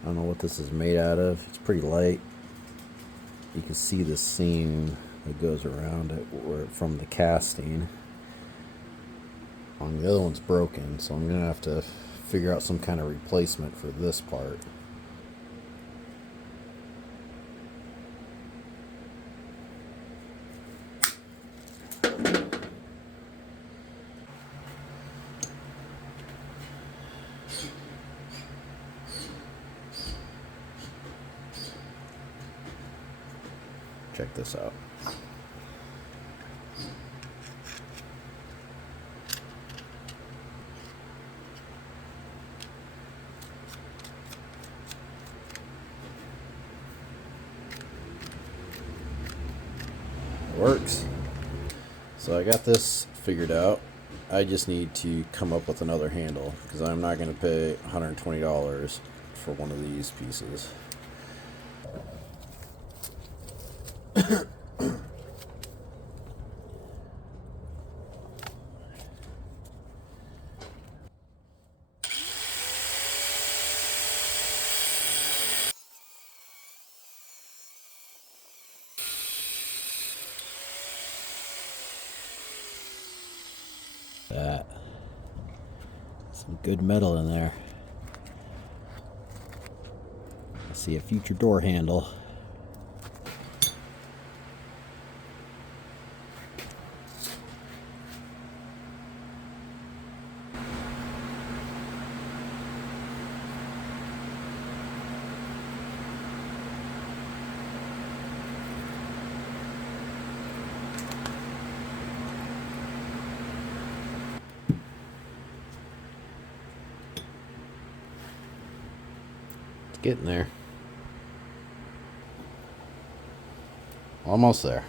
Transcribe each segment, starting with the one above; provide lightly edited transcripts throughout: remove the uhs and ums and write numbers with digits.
I don't know what this is made out of. It's pretty light. You can see the seam that goes around it from the casting. The other one's broken, so I'm gonna have to figure out some kind of replacement for this part. Check this out. It works. So I got this figured out. I just need to come up with another handle because I'm not going to pay $120 for one of these pieces. That. Some good metal in there. I see a future door handle. It's getting there. Almost there.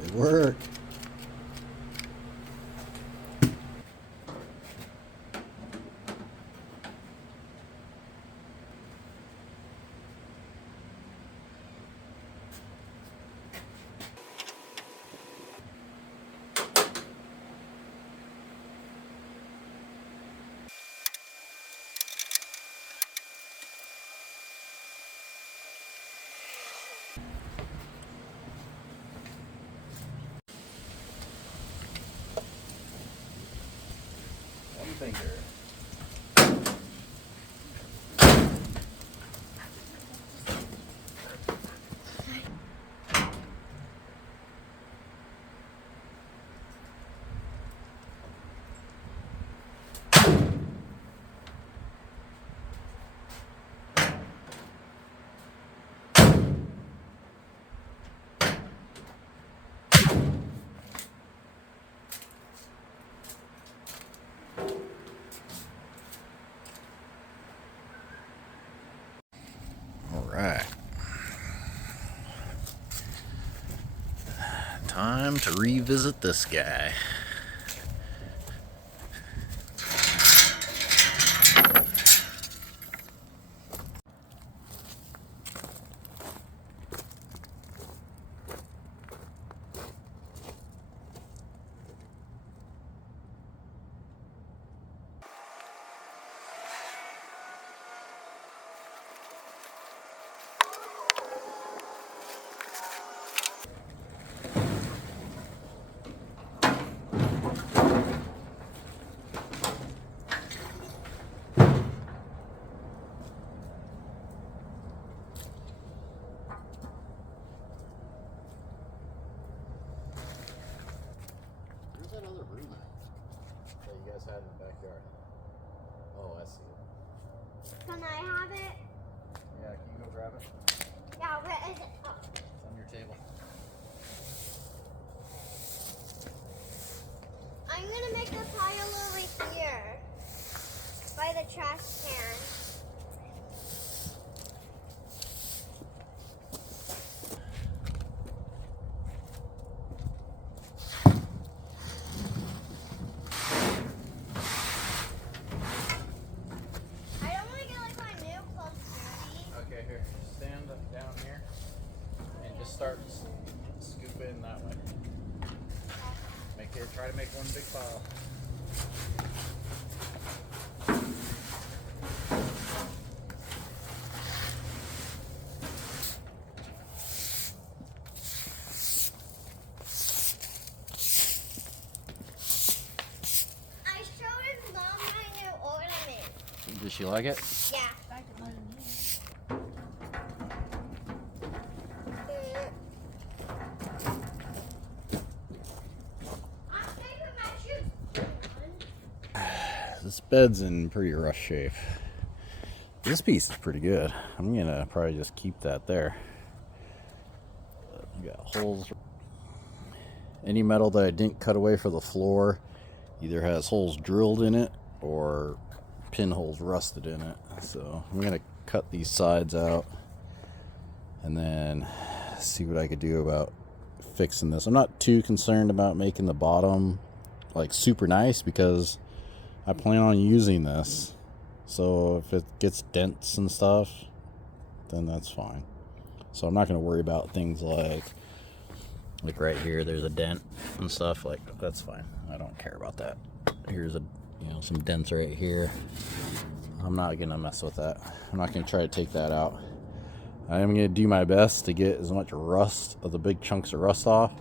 Good work. Finger. Alright. Time to revisit this guy. That other room that you guys had in the backyard. Oh, I see it. Can I have it? Yeah, can you go grab it? Yeah, where is it? Oh. It's on your table. I'm gonna make a pile over here by the trash can. Okay, here. Stand up down here and just start scooping that way. Try to make one big pile. I showed Mom my new ornament. Does she like it? Yeah. This bed's in pretty rough shape. This piece is pretty good. I'm gonna probably just keep that there. You got holes. Any metal that I didn't cut away for the floor either has holes drilled in it or pinholes rusted in it. So I'm gonna cut these sides out and then see what I could do about fixing this. I'm not too concerned about making the bottom like super nice because I plan on using this. So if it gets dents and stuff, then that's fine. So I'm not going to worry about things like right here there's a dent and stuff. Like, that's fine. I don't care about that. Here's some dents right here. I'm not going to mess with that. I'm not going to try to take that out. I am going to do my best to get as much rust of the big chunks of rust off,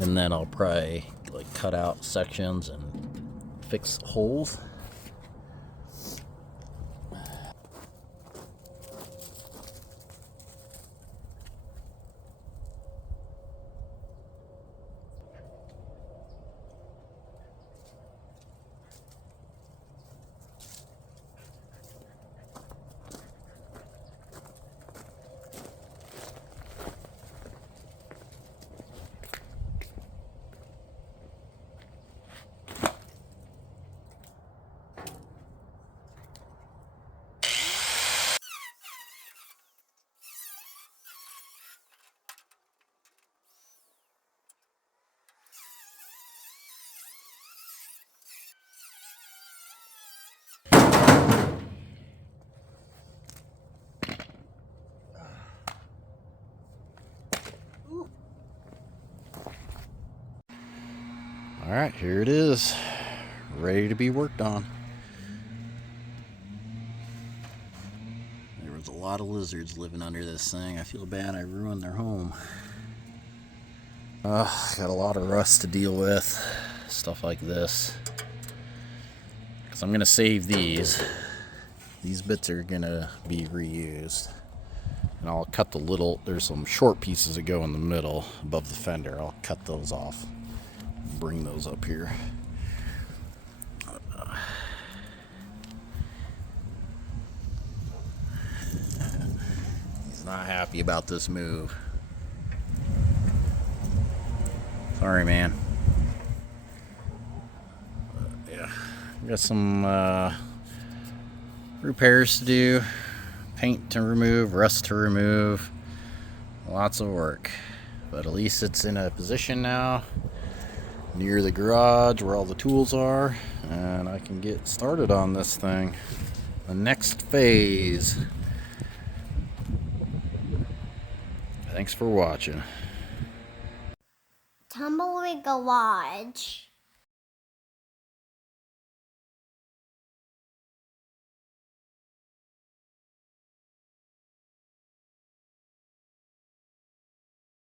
and then I'll probably like cut out sections and fix holes. All right, here it is, ready to be worked on. There was a lot of lizards living under this thing. I feel bad I ruined their home. Got a lot of rust to deal with, stuff like this. Because I'm gonna save these. These bits are gonna be reused. And I'll cut there's some short pieces that go in the middle above the fender. I'll cut those off. Bring those up here. He's not happy about this move. Sorry, man. Yeah, got some repairs to do. paint to remove, rust to remove. Lots of work. But at least it's in a position now near the garage where all the tools are, and I can get started on this thing. The next phase. Thanks for watching. Tumbleweed Garage.